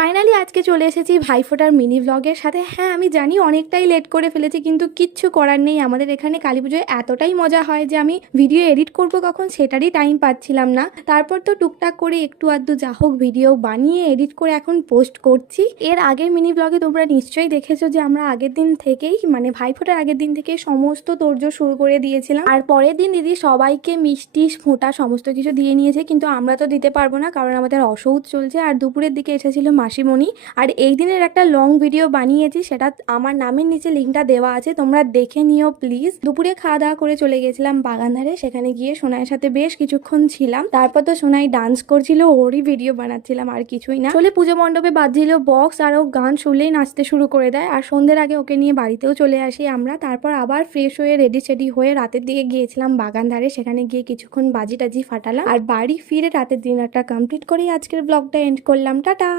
Finally আজকে চলে এসেছি ভাইফোঁটার মিনি ব্লগের সাথে। হ্যাঁ, আমি জানি অনেকটাই লেট করে ফেলেছি, কিন্তু কিচ্ছু করার নেই। আমাদের এখানে কালী পুজোয় এতটাই মজা হয় যে আমি ভিডিও এডিট করব কখন সেটারই টাইম পাচ্ছিলাম না। তারপর তো টুকটাক করে একটু আধটু যা হোক ভিডিও বানিয়ে এডিট করে এখন পোস্ট করছি। এর আগের মিনি ব্লগে তোমরা নিশ্চয়ই দেখেছো যে আমরা আগের দিন থেকেই মানে ভাইফোঁটার আগের দিন থেকে সমস্ত তোড়জোড় শুরু করে দিয়েছিলাম। আর পরের দিন দিদি সবাইকে মিষ্টি ফোঁটা সমস্ত কিছু দিয়ে নিয়েছে, কিন্তু আমরা তো দিতে পারবো না কারণ আমাদের অসৌচ চলছে। আর দুপুরের দিকে এসেছিল মাসিমণি। আর এই দিনের একটা লং ভিডিও বানিয়েছি, সেটা আমার নামের নিচে লিঙ্কটা দেওয়া আছে, তোমরা দেখে নিও প্লিজ। দুপুরে খাওয়া দাওয়া করে চলে গেছিলাম বাগান ধারে, সেখানে গিয়ে সোনাইয়ের সাথে বেশ কিছুক্ষণ ছিলাম। তারপর তো সোনাই ডান্স করছিল, ওরই ভিডিও বানাচ্ছিলাম, আর কিছুই না। আসলে পুজো মণ্ডপে বাজছিল বক্স, আর ও গান শুনলেই নাচতে শুরু করে দেয়। আর সন্ধ্যের আগে ওকে নিয়ে বাড়িতেও চলে আসি আমরা। তারপর আবার ফ্রেশ হয়ে রেডি সেডি হয়ে রাতের দিকে গিয়েছিলাম বাগান ধারে, সেখানে গিয়ে কিছুক্ষণ বাজি টাজি ফাটালাম। আর বাড়ি ফিরে রাতের ডিনারটা কমপ্লিট করেই আজকের ব্লগটা এন্ড করলাম। টাটা।